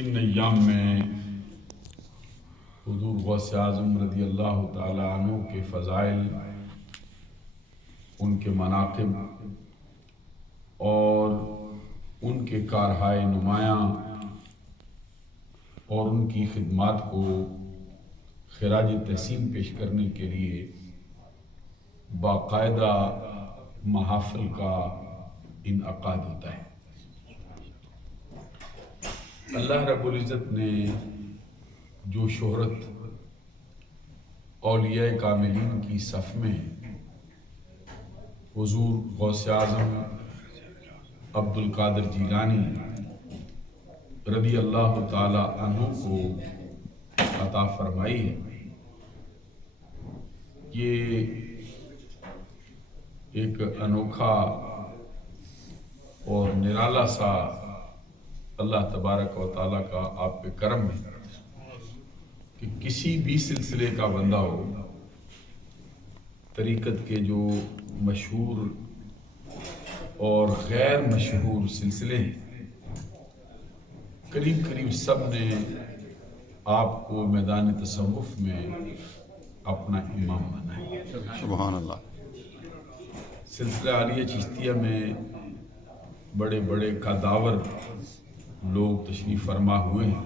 ان ایام میں حضور غوث اعظم رضی اللہ تعالی عنہ کے فضائل، ان کے مناقب اور ان کے کارہائے نمایاں اور ان کی خدمات کو خراج تحسین پیش کرنے کے لیے باقاعدہ محافل کا انعقاد ہوتا ہے۔ اللہ رب العزت نے جو شہرت اولیاء کاملین کی صف میں حضور غوث اعظم عبد القادر جیلانی رضی اللہ تعالی عنہ کو عطا فرمائی ہے، یہ ایک انوکھا اور نرالا سا اللہ تبارک و تعالیٰ کا آپ پہ کرم ہے کہ کسی بھی سلسلے کا بندہ ہو، طریقت کے جو مشہور اور غیر مشہور سلسلے ہیں، قریب سب نے آپ کو میدان تصوف میں اپنا امام مانا ہے۔ سبحان اللہ۔ سلسلہ عالیہ چشتیہ میں بڑے بڑے قداور لوگ تشریف فرما ہوئے ہیں،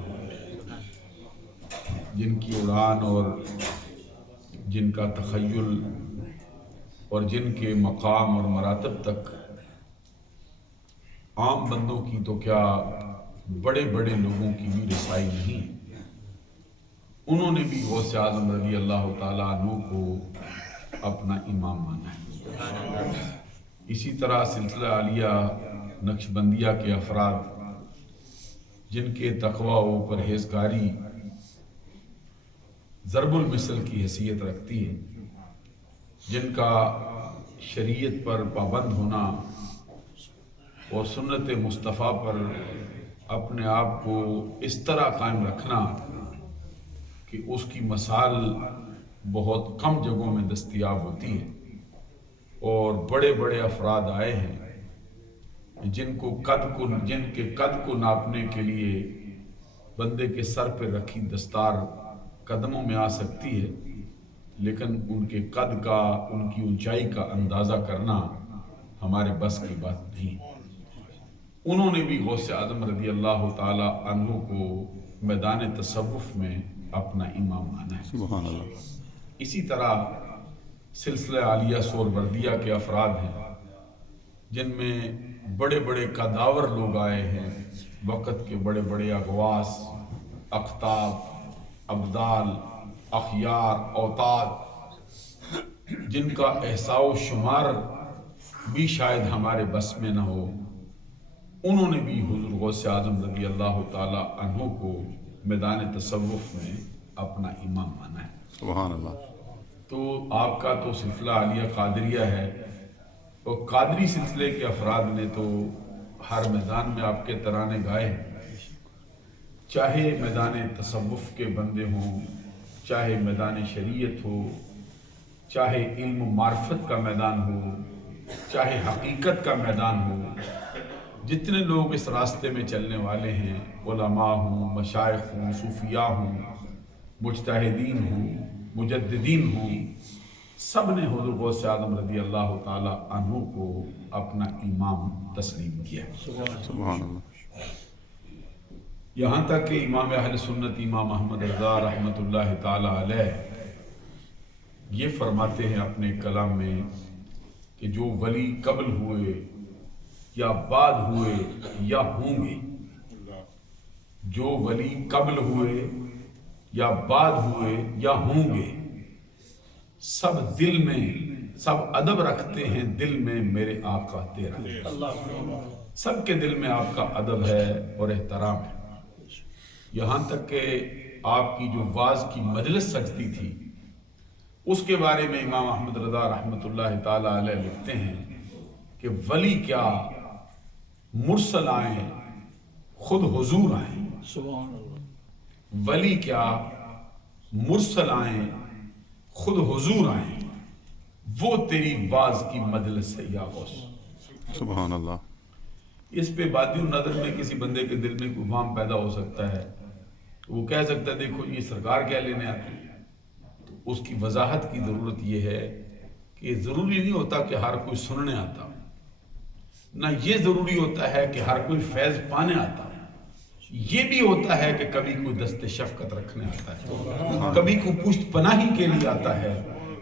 جن کی اڑان اور جن کا تخیل اور جن کے مقام اور مراتب تک عام بندوں کی تو کیا بڑے بڑے لوگوں کی بھی رسائی نہیں۔ انہوں نے بھی غوث اعظم رضی اللہ تعالیٰ عنہ کو اپنا امام مانا ہے۔ اسی طرح سلسلہ عالیہ نقشبندیہ کے افراد جن کے تقویٰ و پرہیزگاری ضرب المثل کی حیثیت رکھتی ہے، جن کا شریعت پر پابند ہونا اور سنت مصطفیٰ پر اپنے آپ کو اس طرح قائم رکھنا کہ اس کی مثال بہت کم جگہوں میں دستیاب ہوتی ہے، اور بڑے بڑے افراد آئے ہیں جن کے قد کو ناپنے کے لیے بندے کے سر پہ رکھی دستار قدموں میں آ سکتی ہے، لیکن ان کے قد کا، ان کی اونچائی کا اندازہ کرنا ہمارے بس کی بات نہیں۔ انہوں نے بھی غوث اعظم رضی اللہ تعالی عنہ کو میدان تصوف میں اپنا امام مانا ہے۔ سبحان اللہ۔ اسی طرح سلسلہ عالیہ سہروردیہ کے افراد ہیں جن میں بڑے بڑے قداور لوگ آئے ہیں، وقت کے بڑے بڑے اغواس، اقطاب، ابدال، اخیار، اوتاد، جن کا احصاء و شمار بھی شاید ہمارے بس میں نہ ہو، انہوں نے بھی حضور غوث اعظم رضی اللہ تعالی عنہ کو میدان تصوف میں اپنا امام مانا ہے۔ سبحان اللہ۔ تو آپ کا تو سلسلہ عالیہ قادریہ ہے، اور قادری سلسلے کے افراد نے تو ہر میدان میں آپ کے ترانے گائے ہیں، چاہے میدان تصوف کے بندے ہوں، چاہے میدان شریعت ہو، چاہے علم و معرفت کا میدان ہو، چاہے حقیقت کا میدان ہو، جتنے لوگ اس راستے میں چلنے والے ہیں، علماء ہوں، مشائخ ہوں، صوفیاء ہوں، مجتہدین ہوں، مجددین ہوں، سب نے حضور غوث اعظم رضی اللہ تعالی عنہ کو اپنا امام تسلیم کیا۔ سبحان اللہ۔ یہاں تک کہ امام اہل سنت امام احمد رضا رحمۃ اللہ تعالی علیہ یہ فرماتے ہیں اپنے کلام میں کہ جو ولی قبل ہوئے یا بعد ہوئے یا ہوں گے، جو ولی قبل ہوئے یا بعد ہوئے یا ہوں گے، سب دل میں، سب ادب رکھتے ہیں دل میں میرے آقا تیرا۔ سب کے دل میں آپ کا ادب ہے اور احترام ہے، یہاں تک کہ آپ کی جو واعظ کی مجلس سجتی تھی اس کے بارے میں امام احمد رضا رحمۃ اللہ تعالی علیہ لکھتے ہیں کہ ولی کیا مرسل آئیں خود حضور آئیں، ولی کیا مرسل آئیں خود حضور آئیں، وہ تیری باز کی مجلس ہے یا غوث۔ سبحان اللہ۔ اس پہ بادی النظر میں کسی بندے کے دل میں کوئی وہم پیدا ہو سکتا ہے، تو وہ کہہ سکتا ہے دیکھو یہ سرکار کیا لینے آتی ہے۔ تو اس کی وضاحت کی ضرورت یہ ہے کہ ضروری نہیں ہوتا کہ ہر کوئی سننے آتا، نہ یہ ضروری ہوتا ہے کہ ہر کوئی فیض پانے آتا، یہ بھی ہوتا ہے کہ کبھی کوئی دست شفقت رکھنے آتا ہے، کبھی کوئی پشت پناہی کے لیے آتا ہے،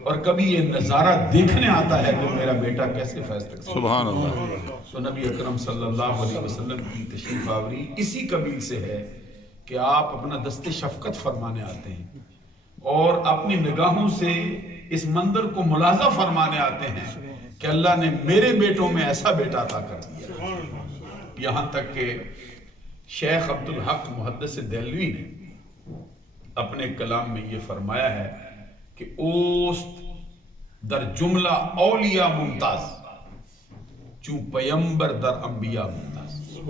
اور کبھی یہ نظارہ دیکھنے آتا ہے کہ میرا بیٹا کیسے فیض رکھتا ہے۔ سبحان اللہ۔ تو نبی اکرم صلی اللہ علیہ وسلم کی تشریف آوری اسی قبیل سے ہے کہ آپ اپنا دست شفقت فرمانے آتے ہیں اور اپنی نگاہوں سے اس منظر کو ملاحظہ فرمانے آتے ہیں کہ اللہ نے میرے بیٹوں میں ایسا بیٹا عطا کر دیا۔ یہاں تک کہ شیخ عبدالحق محدث دہلوی نے اپنے کلام میں یہ فرمایا ہے کہ اوست در جملہ اولیاء ممتاز چوں پیمبر در انبیاء ممتاز۔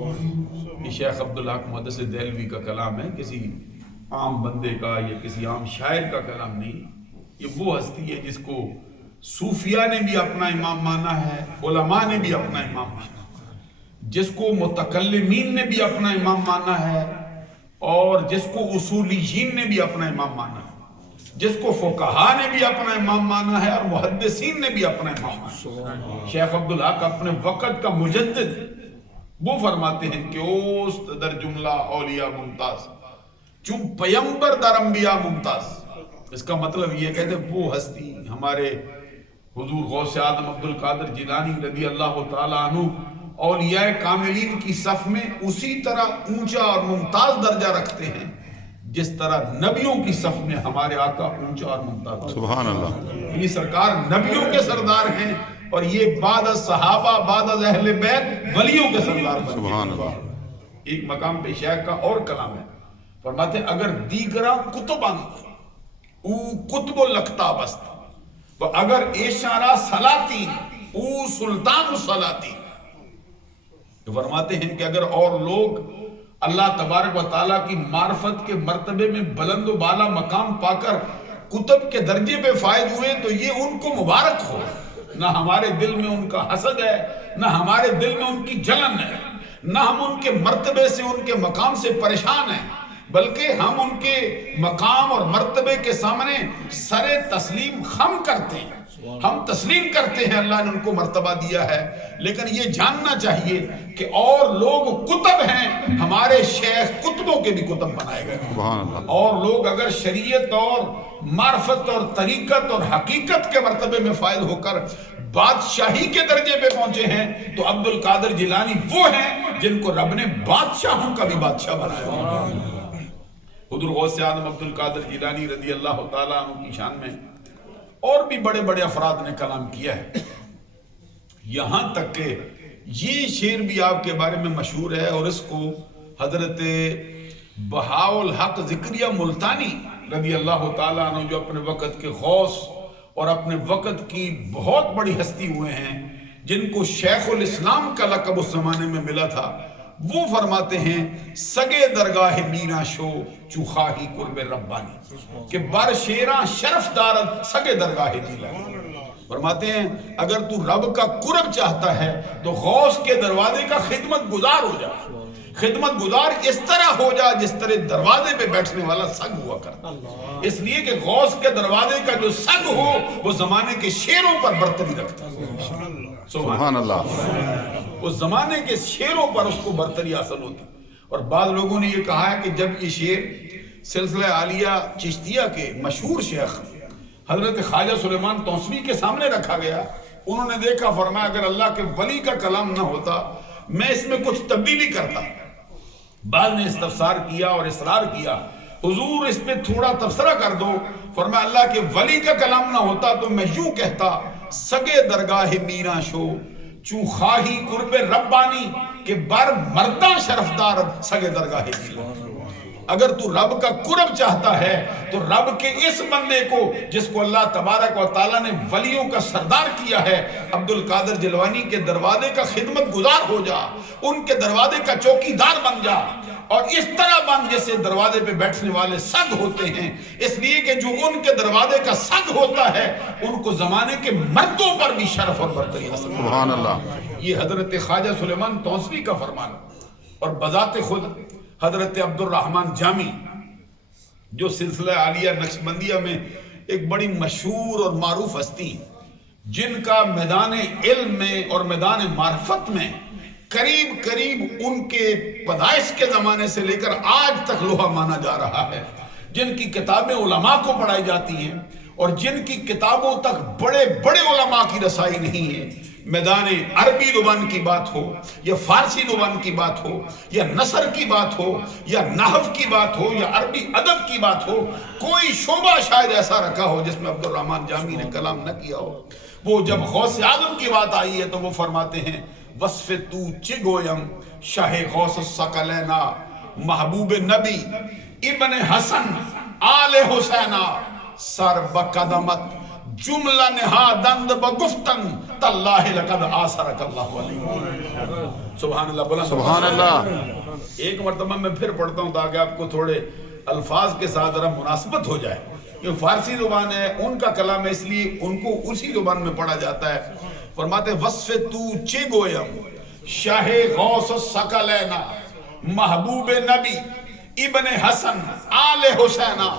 یہ شیخ عبدالحق محدث دہلوی کا کلام ہے، کسی عام بندے کا یا کسی عام شاعر کا کلام نہیں۔ یہ وہ ہستی ہے جس کو صوفیاء نے بھی اپنا امام مانا ہے، علماء نے بھی اپنا امام مانا ہے، جس کو متکلمین نے بھی اپنا امام مانا ہے، اور جس کو اصولیین نے بھی اپنا امام مانا ہے، جس کو فقہاء نے بھی اپنا امام مانا ہے، اور محدثین نے بھی اپنا امام مانا ہے۔ شیخ عبدالحق اپنے وقت کا مجدد وہ فرماتے ہیں کہ اوست در جملہ اولیاء ممتاز چون پیمبر در انبیاء ممتاز۔ اس کا مطلب یہ کہتے ہیں وہ ہستی ہمارے حضور غوث اعظم عبد القادر جیلانی رضی اللہ تعالیٰ عنہ اولیاء کاملین کی صف میں اسی طرح اونچا اور ممتاز درجہ رکھتے ہیں جس طرح نبیوں کی صف میں ہمارے آقا اونچا اور ممتاز۔ سبحان اللہ۔ یہ سرکار نبیوں کے سردار ہیں، اور یہ بعد از صحابہ، بعد از اہل بیت ولیوں کے سردار بن گئے۔ سبحان اللہ۔ ایک مقام پہ شیخ کا اور کلام ہے، فرماتے ہیں اگر دیگرہ کتبان او کتب لکتا بست و اگر اشارہ سلاطین او سلطان سلاطین۔ فرماتے ہیں کہ اگر اور لوگ اللہ تبارک و تعالیٰ کی معرفت کے مرتبے میں بلند و بالا مقام پا کر کتب کے درجے پہ فائز ہوئے تو یہ ان کو مبارک ہو۔ نہ ہمارے دل میں ان کا حسد ہے، نہ ہمارے دل میں ان کی جلن ہے، نہ ہم ان کے مرتبے سے، ان کے مقام سے پریشان ہیں، بلکہ ہم ان کے مقام اور مرتبے کے سامنے سر تسلیم خم کرتے ہیں۔ ہم تسلیم کرتے ہیں اللہ نے ان کو مرتبہ دیا ہے، لیکن یہ جاننا چاہیے کہ اور لوگ کتب ہیں، ہمارے شیخ کتبوں کے بھی کتب بنائے گئے۔ سبحان اللہ۔ اور لوگ اگر شریعت اور معرفت اور طریقت اور حقیقت کے مرتبے میں فائز ہو کر بادشاہی کے درجے پہ پہنچے ہیں تو عبد القادر جیلانی وہ ہیں جن کو رب نے بادشاہوں کا بھی بادشاہ بنایا۔ حضور غوث اعظم عبد القادر جیلانی رضی اللہ تعالیٰ عنہ کی شان میں اور بھی بڑے بڑے افراد نے کلام کیا ہے، یہاں تک کہ یہ شعر بھی آپ کے بارے میں مشہور ہے، اور اس کو حضرت بہاء الحق ذکریہ ملتانی رضی اللہ تعالیٰ عنہ جو اپنے وقت کے غوث اور اپنے وقت کی بہت بڑی ہستی ہوئے ہیں، جن کو شیخ الاسلام کا لقب اس زمانے میں ملا تھا، وہ فرماتے ہیں سگے درگاہ مینا شو چوخاہی قرب ربانی کہ بر شیراں شرف دارد سگے درگاہ مینا۔ فرماتے ہیں اگر تو رب کا قرب چاہتا ہے تو غوث کے دروازے کا خدمت گزار ہو جا۔ خدمت گزار اس طرح ہو جا جس طرح دروازے پہ بیٹھنے والا سگ ہوا کرتا، اس لیے کہ غوث کے دروازے کا جو سگ ہو وہ زمانے کے شیروں پر برتری رکھتا ہے۔ سبحان اللہ۔ اس زمانے کے شیروں پر اس کو برتری حاصل ہوتی۔ اور بعض لوگوں نے یہ کہا ہے کہ جب یہ شعر سلسلہ عالیہ چشتیہ کے مشہور شیخ حضرت خواجہ سلیمان توسوی کے سامنے رکھا گیا، انہوں نے دیکھا، فرمایا اگر اللہ کے ولی کا کلام نہ ہوتا میں اس میں کچھ تبدیلی کرتا۔ بعض نے استفسار کیا اور اصرار کیا، حضور اس پہ تھوڑا تبصرہ کر دو۔ فرمایا اللہ کے ولی کا کلام نہ ہوتا تو میں یوں کہتا سگے درگاہ مینا شو چوں خواہی قرب ربانی کہ بر مردہ شرفدار سگے درگاہ مینا۔ اگر تو رب کا قرب چاہتا ہے تو رب کے اس بندے کو جس کو اللہ تبارک و تعالیٰ نے ولیوں کا سردار کیا ہے، عبد القادر جیلانی کے دروازے کا خدمت گزار ہو جا، ان کے دروازے کا چوکی دار بن جا، اور اس طرح بند جیسے دروازے پہ بیٹھنے والے سگ ہوتے ہیں، اس لیے کہ جو ان کے دروازے کا سگ ہوتا ہے ان کو زمانے کے مردوں پر بھی شرف اور برتری حاصل ہے۔ سبحان اللہ۔ یہ حضرت خواجہ سلیمان توسوی کا فرمان، اور بذات خود حضرت عبد الرحمن جامی جو سلسلہ عالیہ نقشبندیہ میں ایک بڑی مشہور اور معروف ہستی، جن کا میدان علم میں اور میدان معرفت میں قریب قریب ان کے پیدائش کے زمانے سے لے کر آج تک لوہا مانا جا رہا ہے، جن کی کتابیں علماء کو پڑھائی جاتی ہیں اور جن کی کتابوں تک بڑے بڑے علماء کی رسائی نہیں ہے، میدان عربی زبان کی بات ہو یا فارسی زبان کی بات ہو یا نثر کی بات ہو یا نحو کی بات ہو یا عربی ادب کی بات ہو، کوئی شعبہ شاید ایسا رکھا ہو جس میں عبد الرحمن جامی نے کلام نہ کیا ہو۔ وہ جب غوث اعظم کی بات آئی ہے تو وہ فرماتے ہیں وصف تو چگویم شاہ غوث الثقلین محبوب نبی ابن حسن آل حسینہ سر بقدمت جملہ نہادند بگفتن تاللہ لقد آثرک اللہ علیہ۔ سبحان اللہ، بلند سبحان اللہ۔ ایک مرتبہ میں پھر پڑھتا ہوں تاکہ آپ کو تھوڑے الفاظ کے ساتھ ذرا مناسبت ہو جائے، یہ فارسی زبان ہے، ان کا کلام ہے، اس لیے ان کو اسی زبان میں پڑھا جاتا ہے۔ فرماتے وصف تو چے گویم شاہ غوث الثقلین محبوب نبی ابن حسن آل حسینہ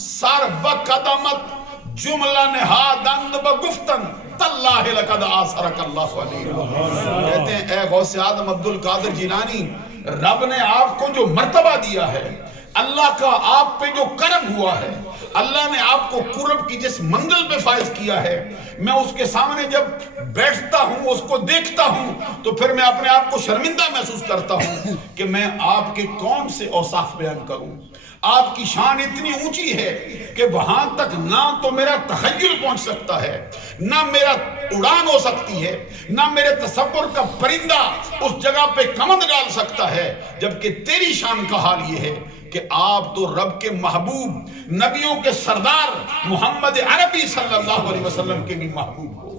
سر بقدمت جملہ نہادند بگفتن تاللہ لقد آثرک اللہ علیہ۔ کہتے ہیں اے غوث اعظم عبد القادر جیلانی، رب نے آپ کو جو مرتبہ دیا ہے، اللہ کا آپ پہ جو کرم ہوا ہے، اللہ نے آپ کو قرب کی جس منزل پہ فائز کیا ہے، میں اس کے سامنے جب بیٹھتا ہوں، اس کو دیکھتا ہوں، تو پھر میں اپنے آپ کو شرمندہ محسوس کرتا ہوں کہ میں آپ کے کون سے اوصاف بیان کروں۔ آپ کی شان اتنی اونچی ہے کہ وہاں تک نہ تو میرا تخیل پہنچ سکتا ہے، نہ میرا اڑان ہو سکتی ہے، نہ میرے تصور کا پرندہ اس جگہ پہ کمند ڈال سکتا ہے، جبکہ تیری شان کا حال یہ ہے کہ آپ تو رب کے محبوب، نبیوں کے سردار محمد عربی صلی اللہ علیہ وسلم کے بھی محبوب ہو،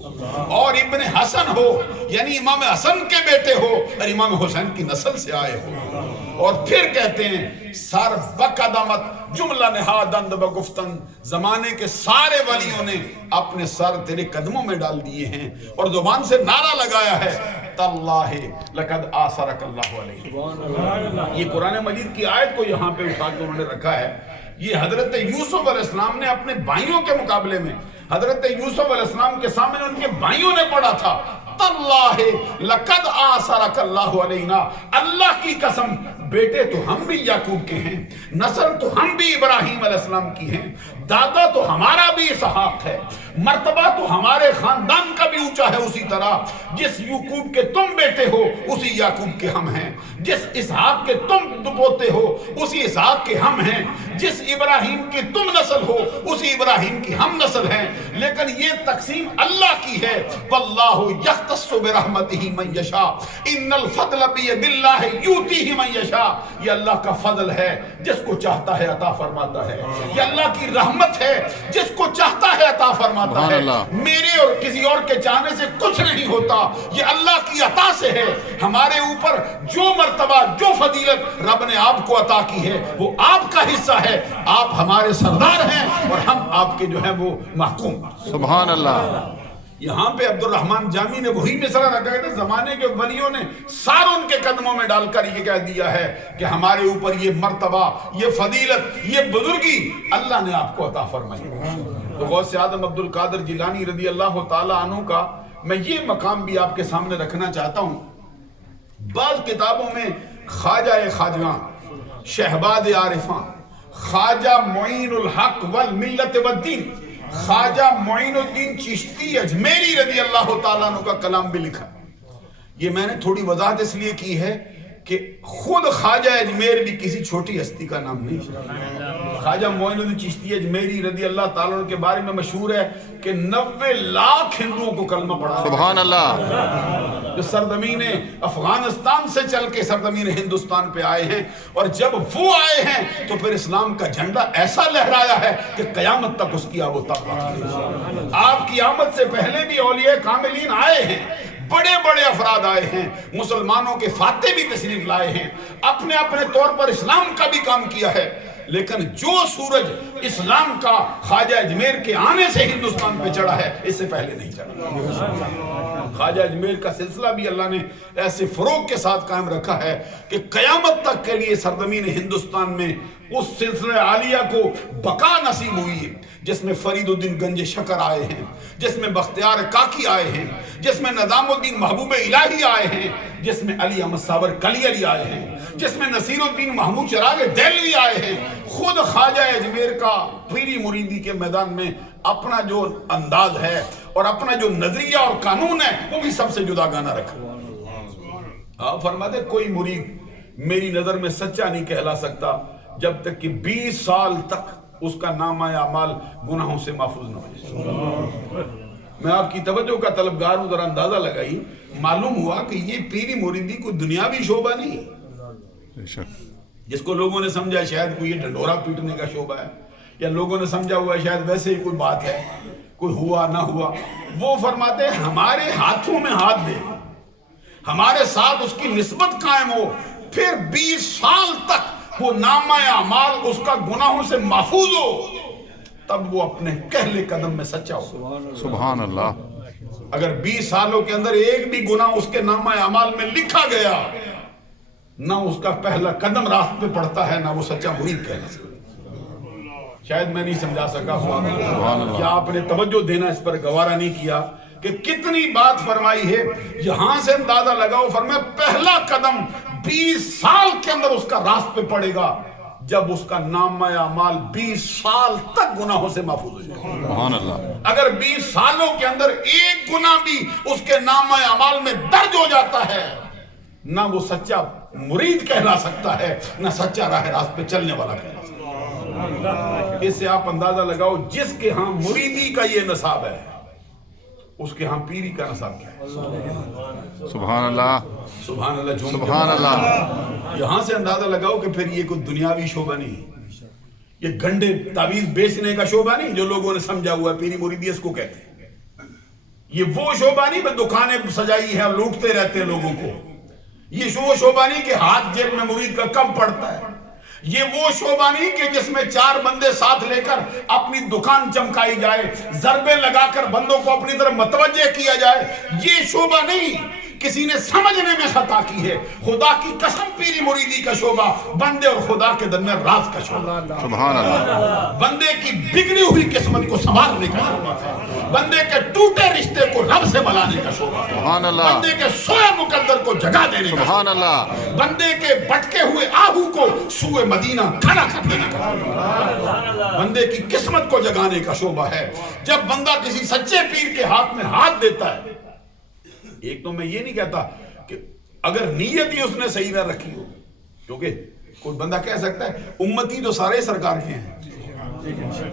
اور ابن حسن ہو یعنی امام حسن کے بیٹے ہو اور امام حسین کی نسل سے آئے ہو۔ اور پھر کہتے ہیں سر بقدمت جملہ نہادند بگفتن، زمانے کے سارے ولیوں نے اپنے سر تیرے قدموں میں ڈال دیے ہیں اور زبان سے نعرہ لگایا ہے تاللہ لقد آثرک اللہ علیہ۔ یہ قرآن مجید کی آیت کو یہاں پہ اٹھا کے انہوں نے رکھا ہے۔ یہ حضرت یوسف علیہ السلام نے اپنے بھائیوں کے مقابلے میں حضرت یوسف علیہ السلام کے سامنے ان کے بھائیوں نے پڑھا تھا تاللہ لقد آثرک اللہ علینا، اللہ کی قسم بیٹے تو ہم بھی یعقوب کے ہیں، نسل تو ہم بھی ابراہیم علیہ السلام کی ہیں، دادا تو ہمارا بھی اسحاق ہے، مرتبہ تو ہمارے خاندان کا بھی اونچا ہے، اسی طرح جس یعقوب کے تم بیٹے ہو اسی یعقوب کے ہم ہیں، جس اسحاق کے تم پوتے ہو اسی اسحاق کے ہم ہیں، جس ابراہیم کی تم نسل ہو اسی ابراہیم کی ہم نسل ہیں، لیکن یہ تقسیم اللہ کی ہے۔ واللہ یختص برحمتہ من یشاء ان الفضل بید اللہ یؤتیہ من یشاء، یہ اللہ کا فضل ہے، جس کو چاہتا ہے عطا فرماتا ہے، یہ اللہ کی رحمت ہے، جس کو چاہتا ہے عطا فرماتا ہے۔ میرے اور کسی اور کے چاہنے سے کچھ نہیں ہوتا، یہ اللہ کی عطا سے ہے۔ ہمارے اوپر جو مرتبہ جو فضیلت رب نے آپ کو عطا کی ہے وہ آپ کا حصہ ہے، آپ ہمارے سردار ہیں اور ہم آپ کے جو ہیں وہ محکوم۔ سبحان اللہ۔ یہاں پہ عبد الرحمن جامی نے وہی مصرع رکھا ہے، زمانے کے ولیوں نے سار ان کے قدموں میں ڈال کر یہ کہہ دیا ہے کہ ہمارے اوپر یہ مرتبہ، یہ فضیلت، یہ بزرگی اللہ نے آپ کو عطا فرمائی۔ تو غوث اعظم عبد القادر جیلانی رضی اللہ تعالی عنہ کا میں یہ مقام بھی آپ کے سامنے رکھنا چاہتا ہوں۔ بعض کتابوں میں خواجہ خواجاں، شہباد عارفاں، خواجہ معین الحق والملت والدین، خواجہ معین الدین چشتی اجمیری رضی اللہ تعالیٰ عنہ کا کلام بھی لکھا۔ یہ میں نے تھوڑی وضاحت اس لیے کی ہے کہ خود خواجہ اجمیر بھی کسی چھوٹی ہستی کا نام نہیں۔ خواجہ معین الدین چشتی اجمیری رضی اللہ تعالیٰ عنہ کے بارے میں مشہور ہے کہ 90 لاکھ ہندوؤں کو کلمہ پڑھا۔ سبحان اللہ۔ جو سرزمین افغانستان سے چل کے سرزمین ہندوستان پہ آئے ہیں، اور جب وہ آئے ہیں تو پھر اسلام کا جھنڈا ایسا لہرایا ہے کہ قیامت تک اس کی آب و تاب باقی ہے۔ آپ کی آمد سے پہلے بھی اولیاء کاملین آئے ہیں، بڑے بڑے افراد آئے ہیں، مسلمانوں کے فاتح بھی تشریف لائے ہیں، اپنے اپنے طور پر اسلام کا بھی کام کیا ہے، لیکن جو سورج اسلام کا خواجہ اجمیر کے آنے سے ہندوستان پہ چڑھا ہے، اس سے پہلے نہیں چڑھا۔ خواجہ اجمیر کا سلسلہ بھی اللہ نے ایسے فروغ کے ساتھ قائم رکھا ہے کہ قیامت تک کے لیے سرزمین ہندوستان میں اس سلسلہ عالیہ کو بقا نصیب ہوئی ہے، جس میں فرید الدین گنج شکر آئے ہیں، جس میں بختیار کاکی آئے ہیں، جس میں نظام الدین محبوب الہی آئے ہیں، جس میں علی احمد صابر کلی علی آئے ہیں، جس میں نصیر الدین محمود چراغ دہلوی آئے ہیں۔ خود خواجہ اجمیر کا پیری مریدی کے میدان میں اپنا جو انداز ہے اور اپنا جو نظریہ اور قانون ہے وہ بھی سب سے جدا گانا رکھا۔ آپ فرماتے کوئی مرید میری نظر میں سچا نہیں کہلا سکتا جب تک کہ 20 سال تک اس کا نامہ اعمال گناہوں سے محفوظ نہ ہو جائے۔ میں آپ کی توجہ کا طلبگار ہوں، ذرا اندازہ لگائی، معلوم ہوا کہ یہ پیری مریدی کوئی دنیاوی شعبہ نہیں، جس کو لوگوں نے سمجھا شاید کوئی یہ ڈنڈورا پیٹنے کا شعبہ ہے، یا لوگوں نے سمجھا ہوا شاید ویسے ہی کوئی بات ہے، کوئی ہوا نہ ہوا۔ وہ فرماتے ہیں ہمارے ہاتھوں میں ہاتھ دے، ہمارے ساتھ اس کی نسبت قائم ہو، پھر 20 سال تک وہ نامہ اعمال اس کا گناہوں سے محفوظ ہو، تب وہ اپنے پہلے قدم میں سچا ہو۔ سبحان اللہ۔ اگر 20 سالوں کے اندر ایک بھی گناہ اس کے نامہ اعمال میں لکھا گیا، نہ اس کا پہلا قدم راست پہ پڑتا ہے، نہ وہ سچا مرید کہنا سکتا۔ شاید میں نہیں سمجھا سکا ہوں، کیا آپ نے توجہ دینا اس پر گوارا نہیں کیا کہ کتنی بات فرمائی ہے۔ یہاں سے اندازہ لگاؤ، فرمایا پہلا قدم 20 سال کے اندر اس کا راست پہ پڑے گا جب اس کا نامہ اعمال 20 سال تک گناہوں سے محفوظ ہو جائے۔ سبحان اللہ۔ اگر 20 سالوں کے اندر ایک گناہ بھی اس کے نامہ اعمال میں درج ہو جاتا ہے، نہ وہ سچا مرید کہلا سکتا ہے، نہ سچا راہ راست پہ چلنے والا کہلا سکتا ہے۔ اس سے آپ اندازہ لگاؤ جس کے ہاں مریدی کا یہ نصاب ہے، اس کے ہاں پیری کا نصاب کیا ہے۔ سبحان اللہ۔ سبحان اللہ۔ سبحان اللہ۔ یہاں سے اندازہ لگاؤ کہ پھر یہ کوئی دنیاوی شعبہ نہیں، یہ گنڈے تعویذ بیچنے کا شعبہ نہیں جو لوگوں نے سمجھا ہوا ہے پیری مریدی اس کو کہتے ہیں۔ یہ وہ شعبہ نہیں میں دکانیں سجائی ہیں لوٹتے رہتے ہیں لوگوں کو، یہ وہ شعبہ نہیں کہ ہاتھ جیب میں مرید کا کم پڑتا ہے، یہ وہ شعبہ نہیں کہ جس میں 4 بندے ساتھ لے کر اپنی دکان چمکائی جائے، ضربے لگا کر بندوں کو اپنی طرف متوجہ کیا جائے، یہ شعبہ نہیں۔ کسی نے سمجھنے میں خطا کی ہے۔ خدا کی قسم پیری مریدی کا شعبہ بندے اور خدا کے درمیان راز کا شعبہ، سبحان اللہ۔ بندے کی بگڑی ہوئی قسمت کو سنبھالنے کا شعبہ، بندے کے ٹوٹے رشتے کو رب سے ملانے کا شعبہ، سبحان اللہ۔ بندے کے سوئے مقدر کو جگا دینے کا، سبحان اللہ۔ بندے کے بٹکے ہوئے آہو کو سوئے مدینہ کھڑا کر دینے کا، بندے کی قسمت کو جگانے کا شعبہ ہے۔ جب بندہ کسی سچے پیر کے ہاتھ میں ہاتھ دیتا ہے، ایک تو میں یہ نہیں کہتا کہ اگر نیت ہی اس نے صحیح نہ رکھی ہو، کیونکہ کوئی بندہ کہہ سکتا ہے امتی تو سارے سرکار کے ہیں،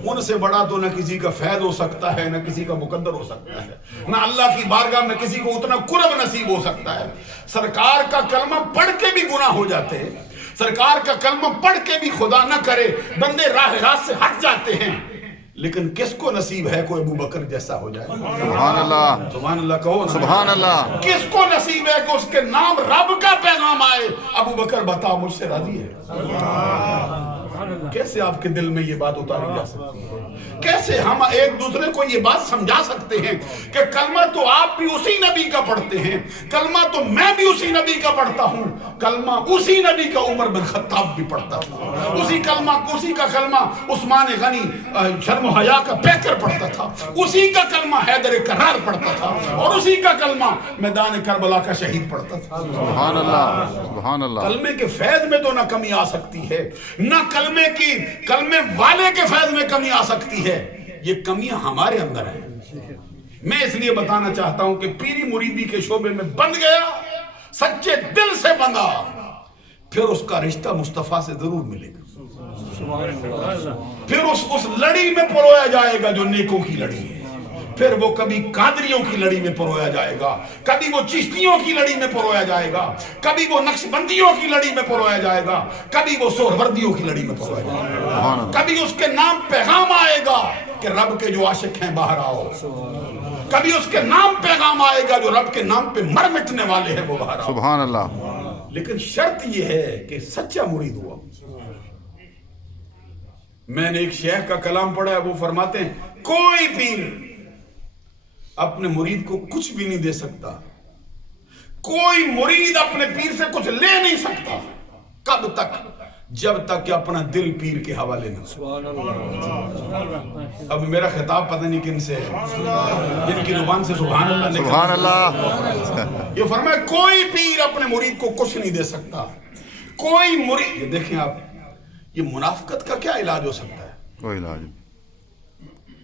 ان سے بڑا تو نہ کسی کا فیض ہو سکتا ہے، نہ کسی کا مقدر ہو سکتا ہے، نہ اللہ کی بارگاہ میں کسی کو اتنا قرب نصیب ہو سکتا ہے۔ سرکار کا کلمہ پڑھ کے بھی گناہ ہو جاتے ہیں، سرکار کا کلمہ پڑھ کے بھی خدا نہ کرے بندے راہ راست سے ہٹ جاتے ہیں، لیکن کس کو نصیب ہے کوئی ابو بکر جیسا ہو جائے؟ سبحان اللہ۔ سبحان اللہ کہو نا۔ سبحان اللہ۔ کس کو نصیب ہے کہ اس کے نام رب کا پیغام آئے، ابو بکر بتا مجھ سے راضی ہے؟ کیسے آپ کے دل میں یہ بات اتاری جا سکتی ہے؟ کیسے ہم ایک دوسرے کو یہ بات سمجھا سکتے ہیں کہ کلمہ تو آپ بھی اسی نبی کا پڑھتے ہیں، کلمہ تو میں بھی اسی نبی کا پڑھتا ہوں، کلمہ اسی نبی کا عمر بن خطاب بھی پڑھتا تھا، اسی کا کلمہ عثمان غنی شرم و حیا کا پیکر پڑھتا تھا، اسی کا کلمہ حیدر کرار پڑھتا تھا، اور اسی کا کلمہ میدان کربلا کا شہید پڑھتا تھا۔ سبحان اللہ۔ سبحان اللہ۔ کلمے کے فیض میں تو نہ کمی آ سکتی ہے، نہ کلمے والے کے فیض میں کمی آ سکتی ہے، یہ کمیاں ہمارے اندر ہیں۔ میں اس لیے بتانا چاہتا ہوں کہ پیری مریدی کے شعبے میں بند گیا، سچے دل سے بندہ، پھر اس کا رشتہ مصطفیٰ سے ضرور ملے گا، پھر اس لڑی میں پرویا جائے گا جو نیکوں کی لڑی ہے، پھر وہ کبھی قادریوں کی لڑی میں پرویا جائے گا، کبھی وہ چشتیوں کی لڑی میں پرویا جائے گا، کبھی وہ نقشبندیوں کی لڑی میں پرویا جائے گا، کبھی وہ سہروردیوں کی لڑی میں پرویا جائے گا، کبھی اس کے نام پیغام آئے گا کہ رب کے جو عاشق ہیں باہر آؤ، کبھی اس کے نام پیغام آئے گا جو رب کے نام پہ مر مٹنے والے ہیں وہ باہر آؤ۔ سبحان اللہ۔ لیکن شرط یہ ہے کہ سچا مرید ہوا۔ میں نے ایک شیخ کا کلام پڑھا ہے، وہ فرماتے ہیں کوئی پیر اپنے مرید کو کچھ بھی نہیں دے سکتا، کوئی مرید اپنے پیر سے کچھ لے نہیں سکتا، کب تک؟ جب تک کہ اپنا دل پیر کے حوالے نہ ہو۔ اب میرا خطاب پتہ نہیں کن سے ہے، جن کی زبان سے سبحان اللہ نکلا۔ سبحان اللہ۔ یہ فرمایا کوئی پیر اپنے مرید کو کچھ نہیں دے سکتا، کوئی مرید۔ یہ دیکھیں آپ، یہ منافقت کا کیا علاج ہو سکتا ہے؟ کوئی علاج۔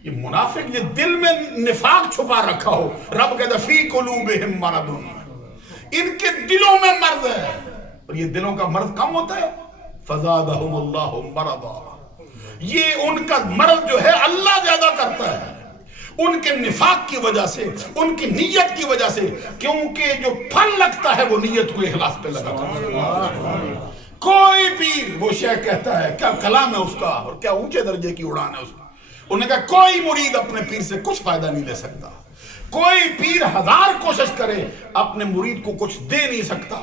یہ منافق یہ دل میں نفاق چھپا رکھا ہو، رب کہتا فی قلوبہم مرض، ان کے دلوں میں مرض ہے، اور یہ دلوں کا مرض کم ہوتا ہے، فزادہم اللہ مرضا، یہ ان کا مرض جو ہے اللہ زیادہ کرتا ہے ان کے نفاق کی وجہ سے، ان کی نیت کی وجہ سے، کیونکہ جو پھل لگتا ہے وہ نیت کو اخلاص پہ لگا کرتا ہے۔ کوئی پیر، وہ شیخ کہتا ہے، کیا کلام ہے اس کا اور کیا اونچے درجے کی اڑان ہے اس کا، انہوں نے کہا کوئی مرید اپنے پیر سے کچھ فائدہ نہیں لے سکتا، کوئی پیر ہزار کوشش کرے اپنے مرید کو کچھ دے نہیں سکتا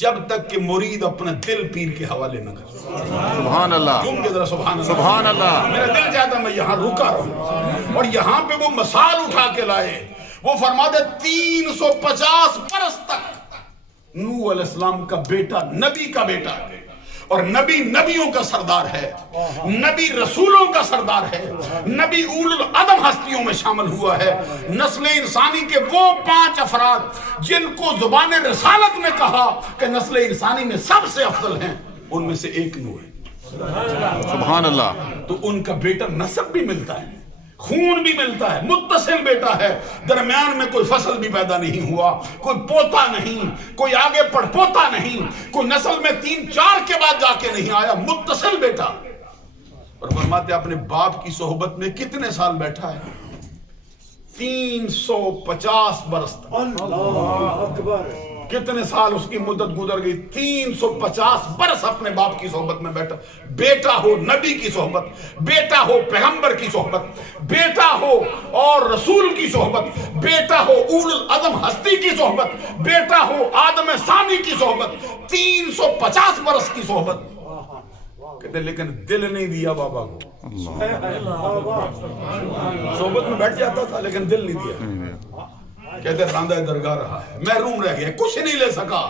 جب تک کہ مرید اپنا دل پیر کے حوالے نہ کرے۔ سبحان اللہ۔ تم کے ذرا سبحان اللہ۔ سبحان اللہ۔ میرا دل چاہتا میں یہاں رکا رہوں، اور یہاں پہ وہ مثال اٹھا کے لائے، وہ فرماتے 350 برس تک نوح علیہ السلام کا بیٹا نبی کا بیٹا ہے، اور نبی نبیوں کا سردار ہے، نبی رسولوں کا سردار ہے، نبی اول العزم ہستیوں میں شامل ہوا ہے، نسل انسانی کے وہ 5 افراد جن کو زبان رسالت میں کہا کہ نسل انسانی میں سب سے افضل ہیں، ان میں سے ایک نوح ہے۔ سبحان اللہ۔ تو ان کا بیٹا نسب بھی ملتا ہے، خون بھی ملتا ہے، متصل بیٹا ہے، درمیان میں کوئی فصل بھی پیدا نہیں ہوا، کوئی پوتا نہیں، کوئی آگے پڑھ پوتا نہیں، کوئی نسل میں 3-4 کے بعد جا کے نہیں آیا، متصل بیٹا۔ اور فرماتے اپنے باپ کی صحبت میں کتنے سال بیٹھا ہے؟ 350 برس تک۔ اللہ اکبر۔ کتنے سال اس کی مدت گزر گئی؟ 350 برس اپنے باپ کی صحبت میں بیٹھا، بیٹا ہو نبی کی صحبت، بیٹا ہو پیغمبر کی صحبت، بیٹا ہو اور رسول کی صحبت، بیٹا ہو اول العزم ہستی کی صحبت، بیٹا ہو آدم ثانی کی صحبت، 350 برس کی صحبت۔ کہتے لیکن دل نہیں دیا بابا کو، صحبت میں بیٹھ جاتا تھا لیکن دل نہیں دیا۔ کہتے راندہ درگاہ رہا ہے، محروم رہ گیا، کچھ نہیں لے سکا۔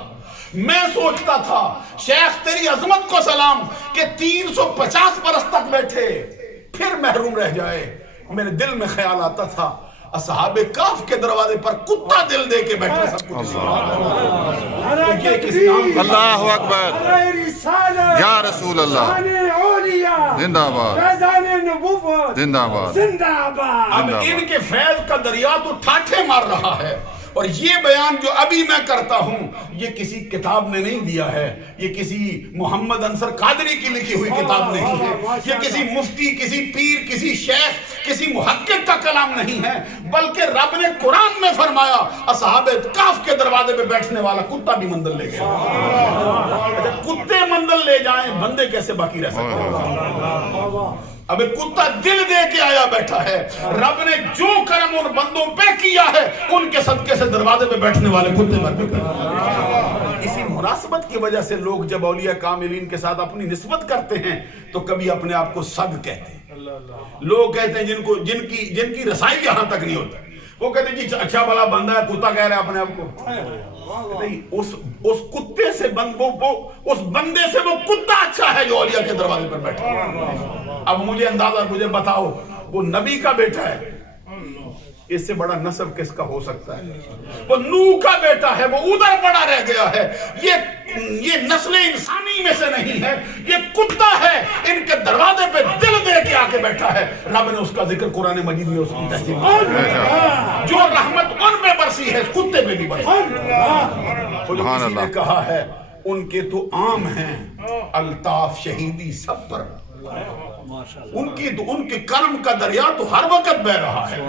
میں سوچتا تھا شیخ تیری عظمت کو سلام کہ 350 برس تک بیٹھے پھر محروم رہ جائے۔ میرے دل میں خیال آتا تھا اصحاب کہف کے دروازے پر کتا دل دے کے بیٹھے سب کچھ۔ اللہ اکبر۔ یا رسول اللہ، زندہ باد، زندہ باد۔ اب ان کے فیض کا دریا تو ٹھاٹھے مار رہا ہے، اور یہ بیان جو ابھی میں کرتا ہوں یہ کسی کتاب نے نہیں دیا ہے، یہ کسی محمد انصر قادری کی لکھی ہوئی کتاب نہیں ہے، یہ کسی مفتی، کسی پیر، کسی شیخ، کسی محقق کا کلام نہیں ہے، بلکہ رب نے قرآن میں فرمایا اصحاب کہف کے دروازے پہ بیٹھنے والا کتا بھی منزل لے گیا۔ اچھا کتے منزل لے جائیں، بندے کیسے باقی رہ سکتے ہیں؟ اب کتا دل دے کے آیا بیٹھا ہے، رب نے جو کرم ان بندوں پہ کیا ہے ان کے صدقے سے دروازے پہ بیٹھنے والے کتے پر بھی کر۔ اسی مناسبت کی وجہ سے لوگ جب اولیاء کاملین کے ساتھ اپنی نسبت کرتے ہیں تو کبھی اپنے آپ کو سگ کہتے ہیں۔ لوگ کہتے ہیں جن کی رسائی یہاں تک نہیں ہوتی، وہ کہتے ہیں جی اچھا بھلا بندہ ہے، کتا کہہ رہا ہے اپنے آپ کو۔ نہیں، اس کتے سے اس بندے سے وہ کتا اچھا ہے جو اولیاء کے دروازے پر بیٹھا۔ اب مجھے اندازہ، مجھے بتاؤ، وہ نبی کا بیٹا ہے، اس سے بڑا نسب کس کا ہو سکتا ہے؟ وہ نوح کا بیٹا ہے، وہ ادھر بڑا رہ گیا ہے، یہ نسل انسانی میں سے نہیں ہے، یہ کتا ہے، ان کے دروازے پہ دل دے کے آ کے بیٹھا ہے۔ رب نے اس کا ذکر قرآن مجید میں اس کی تحسین کی، جو رحمت ان میں برسی ہے اس کتے پہ بھی برسی۔ کسی نے کہا ہے ان کے تو عام ہیں الطاف شہیدی سب پر، ان کے کرم کا دریا تو ہر وقت بہ رہا ہے،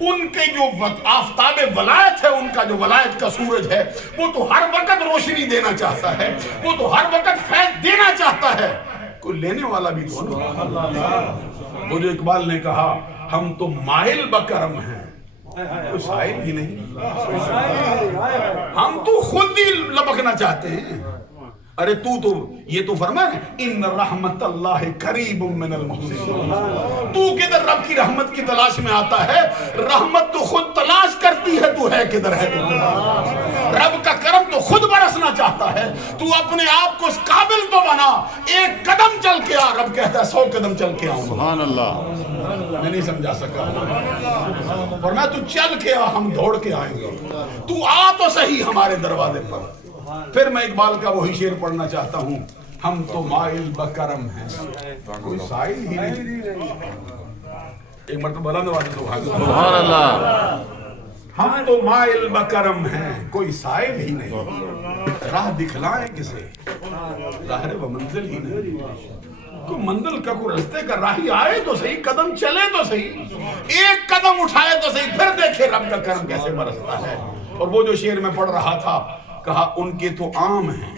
ان کے جو آفتاب ولایت ہے، ان کا جو ولایت کا سورج ہے وہ تو ہر وقت روشنی دینا چاہتا ہے، وہ تو ہر وقت فیض دینا چاہتا ہے، کوئی لینے والا بھی تو نہیں۔ وہ جو اقبال نے کہا ہم تو مائل بکرم ہیں، کوئی سائل ہی نہیں، ہم تو خود ہی لبکنا چاہتے ہیں۔ ارے تو یہ تو فرمایا نا ان رحمت اللہ قریب من المحسنین، تو کدھر رب کی رحمت کی تلاش میں آتا ہے؟ رحمت تو خود تلاش کرتی ہے، تو ہے کدھر ہے؟ رب کا کرم تو خود برسنا چاہتا ہے، تو اپنے آپ کو اس قابل تو بنا، ایک قدم چل کے آ، رب کہتا ہے 100 قدم چل کے آؤں۔ سبحان اللہ، میں نہیں سمجھا سکا، فرمایا تو چل کے آ، ہم دوڑ کے آئیں گے، تو آ تو صحیح ہمارے دروازے پر۔ پھر میں اقبال کا وہی شعر پڑھنا چاہتا ہوں، ہم تو مائل بکرم ہیں، کوئی سائل ہی نہیں۔ ایک مرتبہ بلند آواز سے سبحان اللہ، ہم تو مائل بکرم ہیں، کوئی سائل ہی نہیں، راہ دکھلائیں کسے، راہ و منزل ہی نہیں، کوئی منزل کا کوئی رستے کا راہی آئے تو صحیح، قدم چلے تو صحیح، ایک قدم اٹھائے تو صحیح، پھر دیکھے رب کا کرم کیسے برستا ہے۔ اور وہ جو شعر میں پڑھ رہا تھا، کہا ان کے تو عام ہیں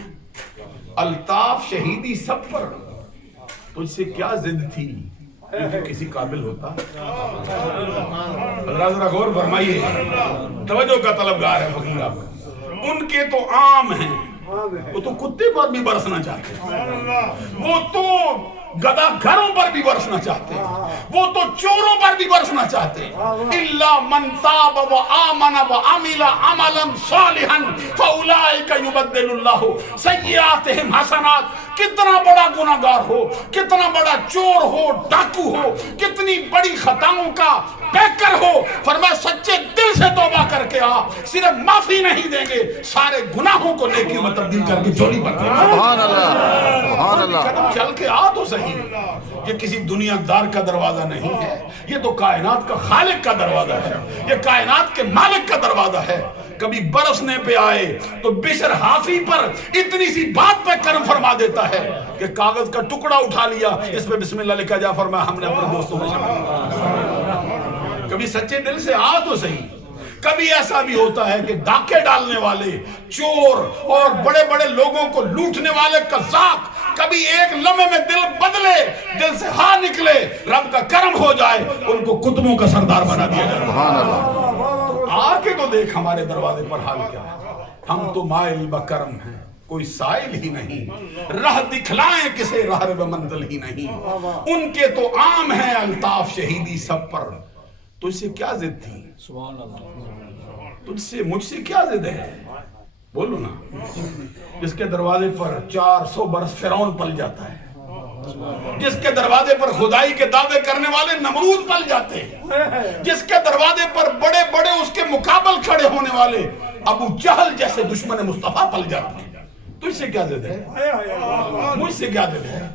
الطاف شہیدی سب پر، تجھ سے کیا ضد تھی یہ تو کسی قابل ہوتا۔ حضرات ذرا غور فرمائیے، توجہ کا طلبگار ہے فقیر آپ، ان کے تو عام ہیں، وہ تو کتے پر بھی برسنا چاہتے ہیں، وہ تو گدھا گھروں پر بھی برسنا چاہتے ہیں، وہ تو چوروں پر بھی برسنا چاہتے ہیں۔ الا من تاب وآمن وعمل عملا صالحا فاولئک یبدل اللہ سیئاتہم حسنات۔ کتنا بڑا گناہگار ہو، کتنا بڑا چور ہو، ڈاکو ہو، کتنی بڑی خطاؤں کا پیکر ہو، فرمایا سچے دل سے توبہ کر کے آ، صرف معافی نہیں دیں گے، سارے گناہوں کو نیکیوں میں تبدیل کر کے جولی پر دیں گے۔ سبحان اللہ، سبحان اللہ، چل کے آ تو صحیح، یہ کسی دنیا دار کا دروازہ نہیں ہے، یہ تو کائنات کا خالق کا دروازہ ہے، یہ کائنات کے مالک کا دروازہ ہے۔ کبھی برسنے پہ آئے تو بشر حافی پر اتنی سی بات پہ کرم فرما دیتا ہے کہ کاغذ کا ٹکڑا اٹھا لیا، اس پہ بسم اللہ لکھا جا، فرمایا ہم نے اپنے دوستوں میں شامل کیا۔ کبھی سچے دل سے آ تو صحیح۔ کبھی ایسا بھی ہوتا ہے کہ ڈاکے ڈالنے والے، چور اور بڑے بڑے لوگوں کو لوٹنے والے قذاق، کبھی ایک لمحے میں دل بدلے، دل سے ہاں نکلے، رب کا کرم ہو جائے، ان کو کتبوں کا سردار بنا دیا جائے۔ سبحان اللہ، آ کے تو دیکھ ہمارے دروازے پر حال کیا ہے، ہم تو مائل بکرم ہیں، کوئی سائل ہی نہیں، راہ دکھلائیں کسے، راہ و منزل ہی نہیں، ان کے تو عام ہیں الطاف شہیدی سب پر، تجھ سے کیا ضد تھی، تجھ سے مجھ سے کیا ضد ہے، بولو نا، جس کے دروازے پر 400 برس فرعون پل جاتا ہے، جس کے دروازے پر خدائی کے دعوے کرنے والے نمرود پل جاتے ہیں، جس کے دروازے پر بڑے بڑے اس کے مقابل کھڑے ہونے والے ابو جہل جیسے دشمن مصطفیٰ پل جاتے ہیں، تجھ سے کیا ضد ہے، مجھ سے کیا ضد ہے۔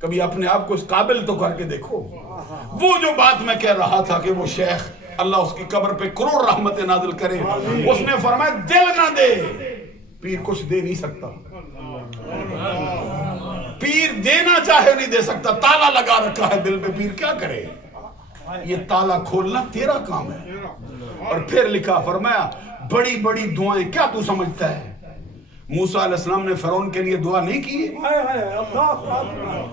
کبھی اپنے آپ کو اس قابل تو کر کے دیکھو۔ وہ جو بات میں کہہ رہا تھا کہ وہ شیخ اللہ اس کی قبر پہ کروڑ رحمتیں نازل کرے، اس نے فرمایا دل نہ دے، پیر کچھ دے نہیں سکتا، پیر دینا چاہے نہیں دے سکتا، تالا لگا رکھا ہے دل پہ، پیر کیا کرے، یہ تالا کھولنا تیرا کام ہے۔ اور پھر لکھا، فرمایا بڑی بڑی دعائیں کیا تو سمجھتا ہے، موسیٰ علیہ السلام نے فرعون کے لیے دعا نہیں کی،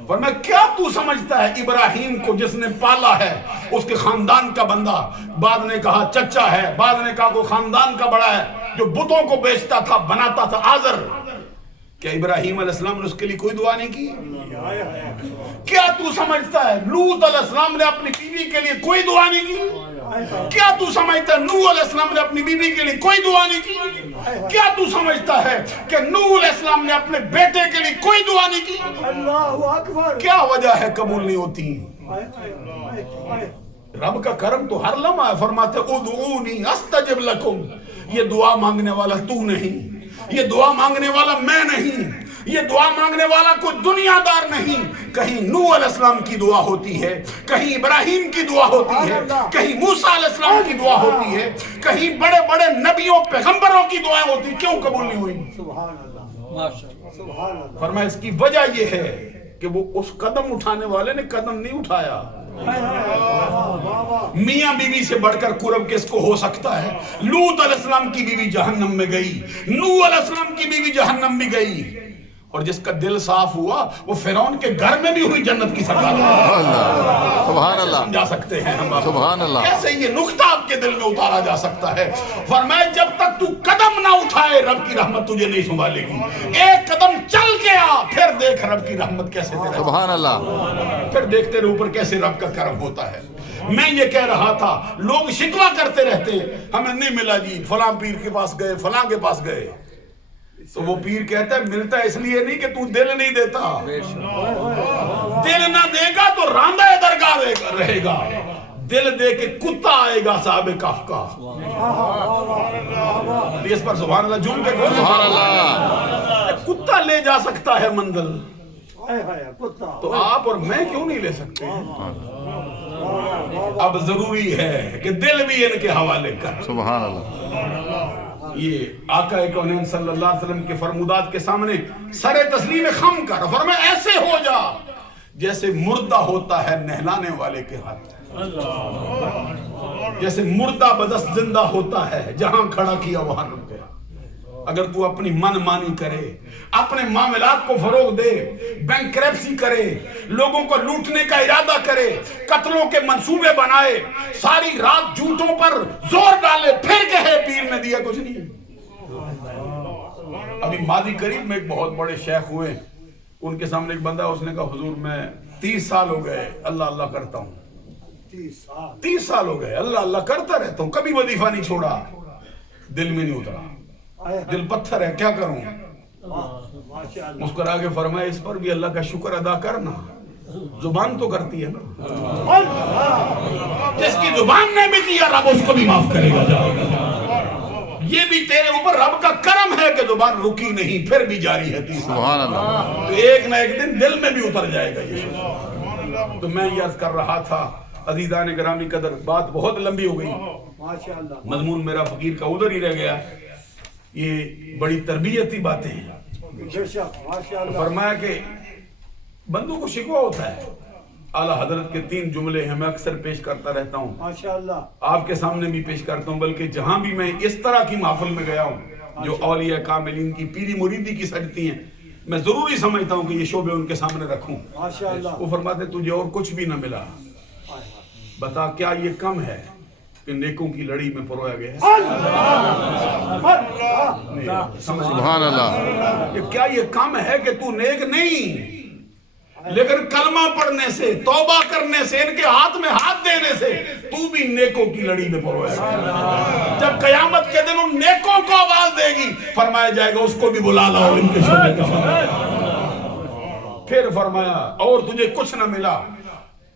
فرمایا کیا تو سمجھتا ہے ابراہیم کو جس نے پالا ہے، اس کے خاندان کا بندہ، بعد نے کہا چچا ہے، بعد نے کہا کوئی خاندان کا بڑا ہے، جو بتوں کو بیچتا تھا، بناتا تھا، آزر، کیا ابراہیم علیہ السلام نے اس کے لیے کوئی دعا نہیں کی؟ کیا تو سمجھتا ہے لوط علیہ السلام نے اپنی بیوی کے لیے کوئی دعا نہیں کی؟ کیا تو سمجھتا ہے نوح علیہ السلام نے اپنی بیوی کے لیے کوئی دعا نہیں کی؟ کیا تو سمجھتا ہے کہ نوح علیہ السلام نے اپنے بیٹے کے لیے کوئی دعا نہیں کی؟ اللہ اکبر، کیا وجہ ہے قبول نہیں ہوتی؟ رب کا کرم تو ہر لمحہ ہے، فرماتے ادعونی استجب لکم، یہ دعا مانگنے والا تو نہیں، یہ دعا مانگنے والا میں نہیں، یہ دعا مانگنے والا کوئی دنیا دار نہیں۔ کہیں نوح علیہ السلام کی دعا ہوتی ہے، کہیں ابراہیم کی دعا ہوتی ہے، کہیں موسیٰ علیہ السلام کی دعا ہوتی ہے، کہیں بڑے بڑے نبیوں پیغمبروں کی دعائیں ہوتی، کیوں قبول نہیں ہوئی؟ سبحان اللہ فرمایا اس کی وجہ یہ ہے کہ وہ اس قدم اٹھانے والے نے قدم نہیں اٹھایا. میاں بیوی سے بڑھ کر قرب کس کو ہو سکتا ہے؟ لوط علیہ السلام کی بیوی جہنم میں گئی, نوح علیہ السلام کی بیوی جہنم بھی گئی, اور جس کا دل صاف ہوا وہ فرعون کے گھر میں بھی ہوئی جنت کی سردار. سبحان اللہ. سمجھا سکتے ہیں ہم سبحان اللہ. کیسے یہ نقطہ آپ کے دل میں اتارا جا سکتا ہے؟ فرمایا جب تک تو قدم نہ اٹھائے رب کی رحمت تجھے نہیں سنبھالے گی. ایک قدم چل کے آ, پھر دیکھ رب کی رحمت کیسے تیرے, سبحان اللہ. پھر دیکھتے رہو اوپر کیسے رب کا کرم ہوتا ہے. میں یہ کہہ رہا تھا لوگ شکوہ کرتے رہتے ہمیں نہیں ملا جی, فلاں پیر کے پاس گئے, فلاں کے پاس گئے. تو وہ پیر کہتا ہے ملتا اس لیے نہیں کہ تو دل نہیں دیتا. دل نہ دے گا تو راندہ درگاہ رہے گا, دل دے کے کتا آئے گا صاحب کہف کا. اس پر سبحان اللہ جھوم کے سبحان اللہ. کتا لے جا سکتا ہے منزل, کتا تو آپ اور میں کیوں نہیں لے سکتے؟ اب ضروری ہے کہ دل بھی ان کے حوالے کر. سبحان اللہ. یہ آقا کونین صلی اللہ علیہ وسلم کے فرمودات کے سامنے سر تسلیم خم کر, فرمایا ایسے ہو جا جیسے مردہ ہوتا ہے نہلانے والے کے ہاتھ, جیسے مردہ بدست زندہ ہوتا ہے, جہاں کھڑا کیا وہاں رک گیا. اگر تو اپنی من مانی کرے, اپنے معاملات کو فروغ دے, بینکرپسی کرے, لوگوں کو لوٹنے کا ارادہ کرے, قتلوں کے منصوبے بنائے, ساری رات جھوٹوں پر زور ڈالے, پھر کہے پیر نے دیا کچھ نہیں. ابھی ماضی قریب میں ایک بہت بڑے شیخ ہوئے, ان کے سامنے ایک بندہ, اس نے کہا حضور میں 30 سال ہو گئے اللہ اللہ کرتا ہوں. 30 سال ہو گئے اللہ اللہ کرتا رہتا ہوں, کبھی وظیفہ نہیں چھوڑا, دل میں نہیں اترا, دل پتھر ہے, کیا کروں؟ مسکرا کے فرمایا اس پر بھی اللہ کا شکر ادا کرنا, زبان تو کرتی ہے نا. جس کی زبان نے بھی کیا رب اس کو بھی معاف کرے گا. یہ بھی تیرے اوپر رب کا کرم ہے کہ زبان رکی نہیں, پھر بھی جاری ہے. سبحان اللہ. تو ایک نہ ایک دن دل میں بھی اتر جائے گا یہ. تو میں یہ عرض کر رہا تھا عزیزان گرامی قدر, بات بہت لمبی ہو گئی, مضمون میرا فقیر کا ادھر ہی رہ گیا. یہ بڑی تربیتی باتیں ہیں. فرمایا کہ بندوں کو شکوہ ہوتا ہے. اعلیٰ حضرت کے 3 جملے ہیں, میں اکثر پیش کرتا رہتا ہوں, آپ کے سامنے بھی پیش کرتا ہوں, بلکہ جہاں بھی میں اس طرح کی محفل میں گیا ہوں جو اولیاء کاملین کی پیری مریدی کی سجتی ہیں, میں ضروری سمجھتا ہوں کہ یہ شعبے ان کے سامنے رکھوں. وہ فرماتے تجھے اور کچھ بھی نہ ملا, بتا کیا یہ کم ہے کہ نیکوں کی لڑی میں پرویا گیا ہے؟ سبحان اللہ. کہ کیا یہ کم ہے کہ تو نیک نہیں, لیکن کلمہ پڑھنے سے, توبہ کرنے سے, ان کے ہاتھ میں ہاتھ دینے سے تو بھی نیکوں کی لڑی میں پرویا گیا. جب قیامت کے دن ان نیکوں کو آواز دے گی, فرمایا جائے گا اس کو بھی بلا لاؤ ان کے شعبے کا. پھر فرمایا اور تجھے کچھ نہ ملا,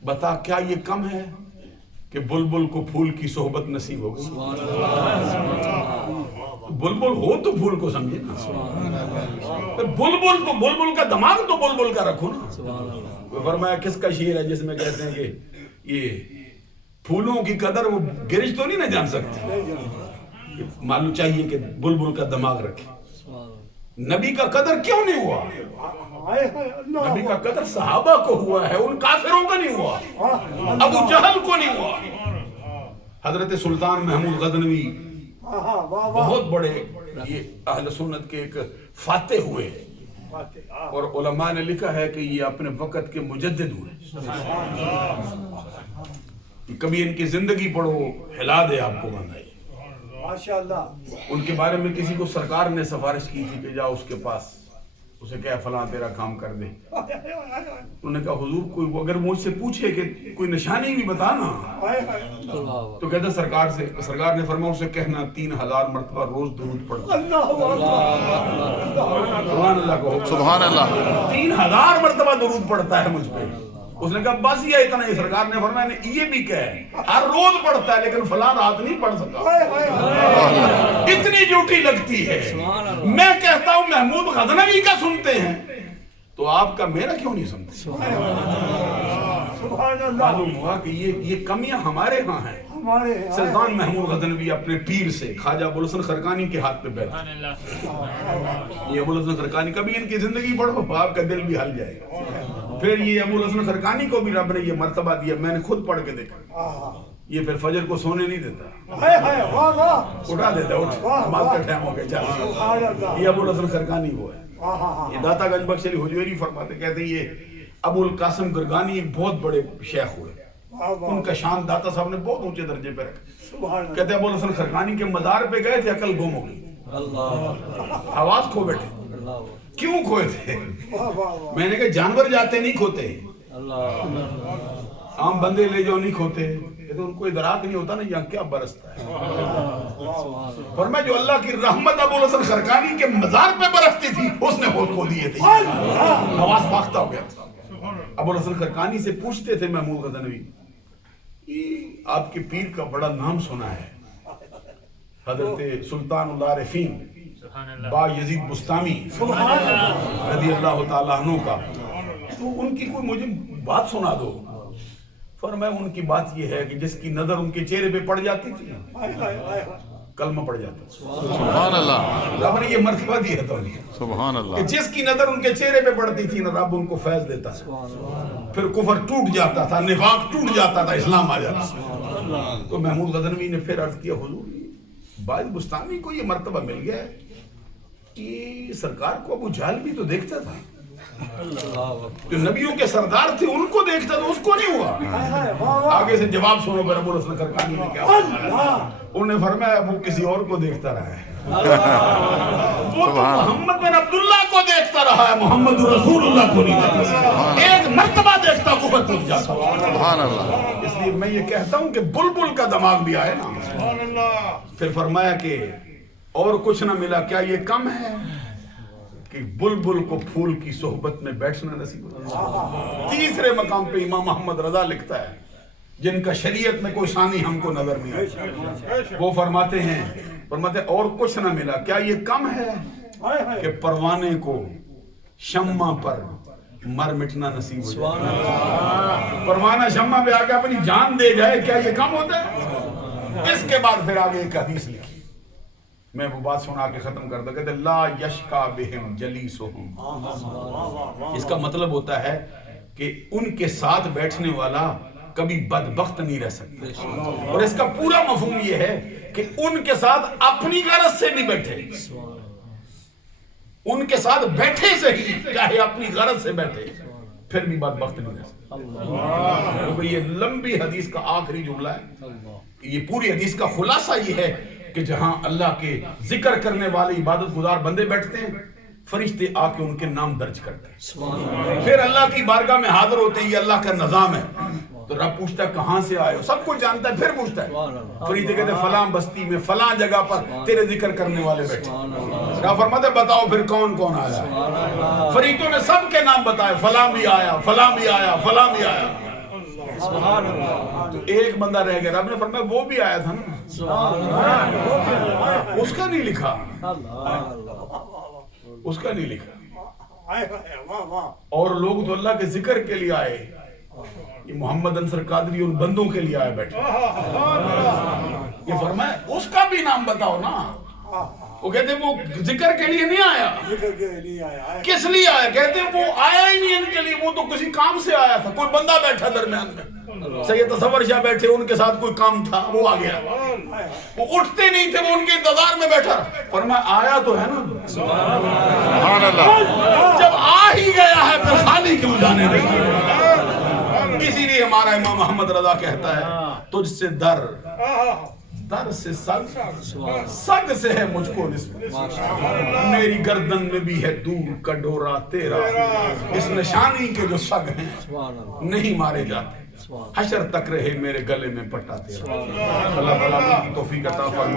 بتا کیا یہ کم ہے کہ بلبل کو پھول کی صحبت نصیب ہو گئی. بلبل ہو تو پھول کو سمجھے نا, بلبل تو بلبل کا دماغ تو بلبل کا رکھو نا. فرمایا کس کا شعر ہے جس میں کہتے ہیں کہ یہ پھولوں کی قدر وہ گرج تو نہیں نہ جان سکتے, معلوم چاہیے کہ بلبل کا دماغ رکھے. نبی کا قدر کیوں نہیں ہوا؟ نبی کا قدر صحابہ کو ہوا ہے, ان کافروں کا نہیں ہوا, ابو جہل کو نہیں ہوا. حضرت سلطان محمود غزنوی بہت بڑے یہ اہل سنت کے ایک فاتح ہوئے, اور علماء نے لکھا ہے کہ یہ اپنے وقت کے مجدد ہوئے. کبھی ان کی زندگی پڑھو, ہلا دے آپ کو بندائی. ان کے بارے میں کسی کو سرکار نے سفارش کی تھی کہ جا اس کے پاس, اسے کہا فلاں تیرا کام کر دے. انہوں نے کہا حضور کوئی اگر مجھ سے پوچھے کہ کوئی نشانی بھی بتانا, تو کہتا سرکار نے فرمایا اسے کہنا 3000 مرتبہ روز درود پڑھتا. سبحان اللہ کہو. سبحان اللہ. 3000 مرتبہ درود پڑھتا ہے مجھ پہ. اس نے کہا بس یہ اتنا ہی. سرکار نے فرمایا نے یہ بھی کہا ہر روز پڑھتا ہے لیکن فلاں رات نہیں پڑھ سکا, اتنی ڈیوٹی لگتی ہے. میں کہتا ہوں محمود غزنوی کا سنتے ہیں تو آپ کا میرا کیوں نہیں سنتے؟ سبحان اللہ معلوم ہوا کہ یہ کمیاں ہمارے ہاں ہیں. ہمارے سلطان محمود غزنوی اپنے پیر سے خواجہ ابوالحسن خرقانی کے ہاتھ پہ بیٹھے. یہ ابوالحسن خرقانی کبھی ان کی زندگی پڑھو آپ کا دل بھی ہل جائے گا. پھر یہ ابوالحسن خرقانی کو بھی رب نے یہ مرتبہ دیا, میں نے خود پڑھ کے دیکھا. یہ پھر فجر کو سونے نہیں دیتا, واہ واہ اٹھا دیتا, اٹھ نماز کا ٹائم ہو گیا چل. سبحان اللہ یہ ابوالحسن خرقانی وہ ہے. یہ داتا گنج بخش علی حجویری فرماتے, کہتے یہ ابو القاسم گرگانی ایک بہت بڑے شیخ ہوئے, ان کا شان داتا صاحب نے بہت اونچے درجے پہ رکھا. سبحان اللہ کہتے ابو الحسن خرقانی کے مزار پہ گئے تھے, عقل گم ہو گئی, آواز کھو بیٹھے. کیوں کھوئے تھے؟ واہ واہ واہ میں نے کہا جانور جاتے نہیں کھوتے, عام بندے لے جاؤ نہیں کھوتے. کہتے ان کو ادراک نہیں ہوتا نا یہاں کیا برستا ہے. فرمایا جو اللہ کی رحمت ابو الحسن خرقانی کے مزار پہ برستی تھی اس نے ہوش کھو دیے تھے, آواز باختہ ہو گیا تھا. ابو الحسن خرقانی سے پوچھتے تھے محمود غزنوی, آپ کے پیر کا بڑا نام سنا ہے, حضرت سلطان العارفین با یزید بستامی رضی اللہ تعالیٰ عنہ کا, تو ان کی کوئی مجھے بات سنا دو. فرمایا ان کی بات یہ ہے کہ جس کی نظر ان کے چہرے پہ پڑ جاتی تھی کلمہ پڑ جاتا. سبحان اللہ, رب نے یہ مرتبہ دیا تھا انہیں سبحان کہ اللہ, جس کی نظر ان کے چہرے پہ پڑتی تھی نا رب ان کو فیض دیتا تھا. پھر کفر ٹوٹ جاتا تھا, نفاق ٹوٹ جاتا تھا, اسلام آ جاتا تھا. تو محمود غزنوی نے پھر عرض کیا, حضور باز بستانی کو یہ مرتبہ مل گیا ہے کہ سرکار کو ابو جہل بھی تو دیکھتا تھا, جو نبیوں کے سردار تھے ان کو دیکھتا تھا, اس کو نہیں ہوا. آگے سے جواب سنو پھر ابو الحسن خرقانی نے کیا فرمایا. انہوں نے فرمایا ابو کسی اور کو دیکھتا رہا ہے, وہ تو محمد بن عبداللہ کو دیکھتا رہا ہے, محمد رسول اللہ کو نہیں دیکھتا. ایک مرتبہ دیکھتا کفر ٹوٹ جاتا. سبحان اللہ, اس لیے میں یہ کہتا ہوں کہ بلبل کا دماغ بھی آئے نا. پھر فرمایا کہ اور کچھ نہ ملا, کیا یہ کم ہے کہ بلبل کو پھول کی صحبت میں بیٹھنا نصیب ہو. تیسرے مقام پہ امام محمد رضا لکھتا ہے, جن کا شریعت میں کوئی ثانی ہم کو نظر نہیں آتا, وہ فرماتے ہیں اور کچھ نہ ملا, کیا یہ کم ہے کہ پروانے کو شمع پر مر مٹنا نصیب ہو جائے. پروانہ شمع پہ آ کے اپنی جان دے جائے, کیا یہ کم ہوتا ہے؟ اس کے بعد پھر آگے ایک حدیث لکھی, میں وہ بات سنا کے ختم کر دوں. کہتے لا یشکا بہم جلیسہم, اس کا مطلب ہوتا ہے کہ ان کے ساتھ بیٹھنے والا کبھی بدبخت نہیں رہ سکتا. اور اس کا پورا مفہوم یہ ہے کہ ان کے ساتھ اپنی غرض سے بھی بیٹھے, ان کے ساتھ بیٹھے سے ہی چاہے اپنی غرض سے بیٹھے پھر بھی بدبخت نہیں رہ سکتا. یہ لمبی حدیث کا آخری جملہ ہے. یہ پوری حدیث کا خلاصہ یہ ہے کہ جہاں اللہ کے ذکر کرنے والے عبادت گزار بندے بیٹھتے ہیں, فرشتے آ کے ان کے نام درج کرتے ہیں. پھر اللہ کی بارگاہ میں حاضر ہوتے ہیں, یہ اللہ کا نظام ہے. تو رب پوچھتا ہے کہاں سے آئے ہو, سب کچھ جانتا ہے. پھر پوچھتا ہے, فرشتے کہتے ہیں فلاں بستی میں فلاں جگہ پر تیرے ذکر کرنے والے بیٹھے. رب فرماتا ہے بتاؤ پھر کون کون آیا. فرشتوں نے سب کے نام بتائے, فلاں بھی آیا, فلاں بھی آیا, فلاں بھی آیا. تو ایک بندہ رہ گیا. رب نے فرمایا وہ بھی آیا تھا نا, اس کا نہیں لکھا, اس کا نہیں لکھا. اور لوگ تو اللہ کے ذکر کے لیے آئے, یہ محمد انصر قادری ان بندوں کے لیے آئے بیٹھے. یہ فرمایا اس کا بھی نام بتاؤ نا. وہ کہتے ہیں وہ ذکر کے لیے نہیں آیا. کس لیے آیا؟ کہتے ہیں وہ آیا ہی نہیں ان کے لیے, وہ تو کسی کام سے آیا تھا. کوئی بندہ بیٹھا درمیان میں, سید تصور شاہ بیٹھے, ان کے ساتھ کوئی کام تھا, وہ آ گیا. وہ اٹھتے نہیں تھے, وہ ان کے انتظار میں بیٹھا. فرمایا آیا تو ہے نا. سبحان اللہ, جب آ ہی گیا ہے پھر خالی کیوں جانے دیں. اسی لیے ہمارا امام محمد رضا کہتا ہے تجھ سے در سے سگ, سگ سے ہے مجھ کو نسبت, میری گردن میں بھی ہے دور کا ڈورا تیرا, اس نشانی کے جو سگ ہیں نہیں مارے جاتے, حشر تک رہے میرے گلے میں پٹا تیرا. اللہ تعالیٰ کی توفیق عطا فرمائے.